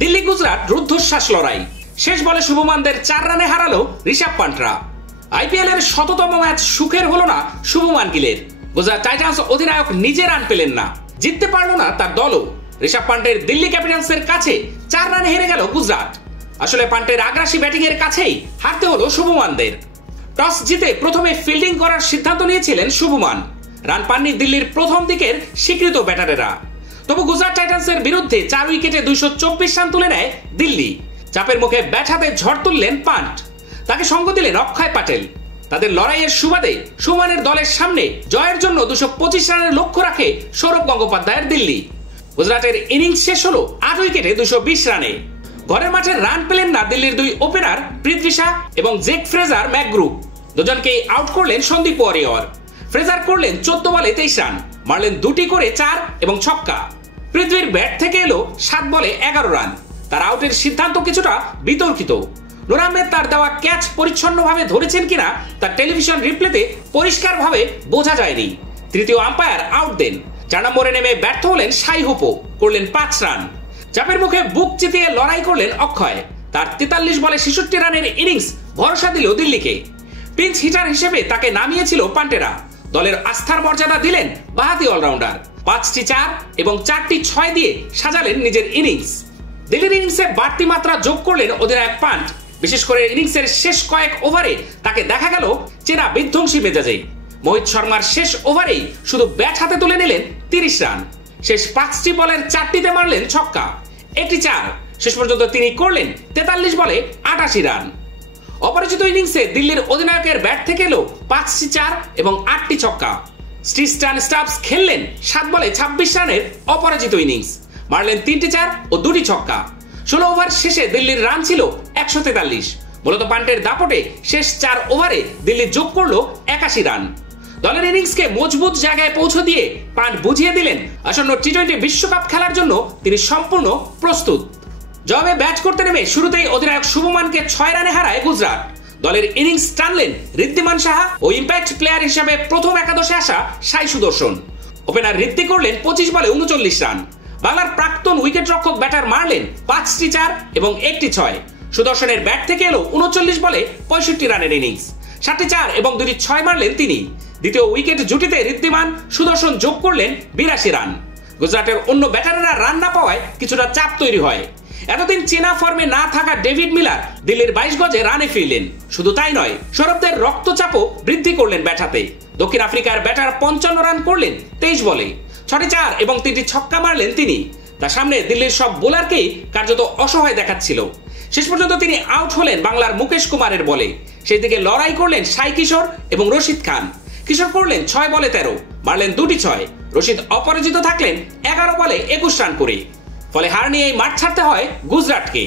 দিল্লি গুজরাট রুদ্ধশ্বাস লড়াই। শেষ বলে শুভমানদের 4 রানে হারালো ঋষভ পান্টরা। আইপিএল এর 100তম ম্যাচ সুখের হলো না শুভমান গিলের। গুজরাট টাইটান্স অধিনায়ক নিজে রান পেলেন না, জিততে পারল না তার দলও। ঋষভ পান্টের দিল্লি ক্যাপিটালসের কাছে 4 রানে হেরে গেল গুজরাট। আসলে পান্টের আগ্রাসী ব্যাটিং এর কাছেই হারতে হলো শুভমানদের। টস জিতে প্রথমে ফিল্ডিং করার সিদ্ধান্ত নিয়েছিলেন শুভমান। রান পাননি দিল্লির প্রথম দিকের স্বীকৃত ব্যাটারেরা। তবু গুজরাট টাইটান্সের বিরুদ্ধে 4 উইকেটে 224 রান তুলে নেয় দিল্লি। চাপের মুখে ব্যাট হাতে ঝড় তুললেন পান্ট, তাকে সঙ্গ দিলেন অক্ষয় প্যাটেল। তাদের লড়াইয়ের সুবাদে শুভমানের দলের সামনে জয়ের জন্য 225 রানের লক্ষ্য রাখে সৌরভ গঙ্গোপাধ্যায়ের দিল্লি। গুজরাটের ইনিংস শেষ হলো 8 উইকেটে 220 রানে। ঘরের মাঠে রান পেলেন না দিল্লির 2 ওপেনার পৃথ্বী শা এবং জেক ফ্রেজার ম্যাকগ্রুভ। দুজনকেই আউট করলেন সন্দীপ ওয়ারিয়র। ফ্রেজার করলেন 14 বলে 23 রান, মারলেন 2টি করে 4 এবং ছক্কা। পৃথ্বীর ব্যাট থেকে এলো 7 বলে 11 রান। তার আউটের সিদ্ধান্ত কিছুটা বিতর্কিত। নূর আহমেদ তার দেওয়া ক্যাচ পরিচ্ছন্নভাবে ধরেছেন কিনা তা টেলিভিশন রিপ্লেতে পরিষ্কারভাবে বোঝা যায়নি। তৃতীয় আম্পায়ার আউট দেন। 4 নম্বরে নেমে ব্যর্থ হলেন সাই হোপো, করলেন 5 রান। চাপের মুখে বুক চিতিয়ে লড়াই করলেন অক্ষয়। তার 43 বলে 66 রানের ইনিংস ভরসা দিল দিল্লিকে। পিঞ্চ হিটার হিসেবে তাকে নামিয়েছিল পান্টেরা। দলের আস্থার মর্যাদা দিলেন বাহাতি অলরাউন্ডার। 5টি 4 এবং 4টি 6 দিয়ে সাজালেন নিজের ইনিংস। দিল্লির ইনিংসে বাড়তি মাত্রা যোগ করলেন অধিনায়ক পান্ট। বিশেষ করে ইনিংসের শেষ কয়েক ওভারে তাকে দেখা গেল চেনা বিধ্বংসী মেজাজে। মোহিত শর্মার শেষ ওভারেই শুধু ব্যাট হাতে তুলে নিলেন 30 রান। শেষ 5টি বলের 4টিতে মারলেন ছক্কা, একটি 4। শেষ পর্যন্ত তিনি করলেন 43 বলে 88 রান। অপরাজিত ইনিংসে দিল্লির অধিনায়কের ব্যাট থেকে এলো 5টি 4 এবং 8টি ছক্কা। স্টিস্টান স্টাবস খেললেন 7 বলে 26 রানের অপরাজিত ইনিংস, মারলেন 3টি 4 ও 2টি ছক্কা। 16 ওভার শেষে দিল্লির রান ছিল 143। মূলত পান্টের দাপটে শেষ 4 ওভারে দিল্লি যোগ করলো 81 রান। দলের ইনিংসকে মজবুত জায়গায় পৌঁছে দিয়ে পান্ট বুঝিয়ে দিলেন আসন্ন টি-20 বিশ্বকাপ খেলার জন্য তিনি সম্পূর্ণ প্রস্তুত। জবাবে ব্যাট করতে নেমে শুরুতেই অধিনায়ক শুভমানকে 6 রানে হারায় গুজরাট। দলের ইনিংস টানলেন ঋদ্ধিমান সাহা ও ইম্প্যাক্ট প্লেয়ার হিসেবে প্রথম একাদশে আসা সাই সুদর্শন। ওপেনার ঋত্বিক করলেন 25 বলে 39 রান। বাংলার প্রাক্তন উইকেট রক্ষক ব্যাটার মারলেন 5টি 4 এবং 1টি 6। সুদর্শনের ব্যাট থেকে এলো 39 বলে 65 রানের ইনিংস। 7টি 4 এবং 2টি 6 মারলেন তিনি। দ্বিতীয় উইকেট জুটিতে ঋদ্ধিমান সুদর্শন যোগ করলেন 82 রান। গুজরাটের অন্য ব্যাটারেরা রান না পাওয়ায় কিছুটা চাপ তৈরি হয়। এতদিন চেনা ফর্মে না থাকা ডেভিড মিলার দিল্লির 22 গজে রানে ফিরলেন। শুধু তাই নয়, সৌরভদের রক্তচাপও বৃদ্ধি করলেন ব্যাট হাতে। দক্ষিণ আফ্রিকার ব্যাটার 55 রান করলেন 23 বলে। 6টি 4 এবং 3টি ছক্কা মারলেন তিনি। তার সামনে দিল্লির সব বোলারকেই কার্যত অসহায় দেখাচ্ছিল। শেষ পর্যন্ত তিনি আউট হলেন বাংলার মুকেশ কুমারের বলে। সেই দিকে লড়াই করলেন সাই কিশোর এবং রশিদ খান। কিশোর করলেন 6 বলে 13, মারলেন 2টি 6। রশিদ অপরাজিত থাকলেন 11 বলে 21 রান করে। ফলে হার নিয়ে মাঠ ছাড়তে হয় গুজরাটকে।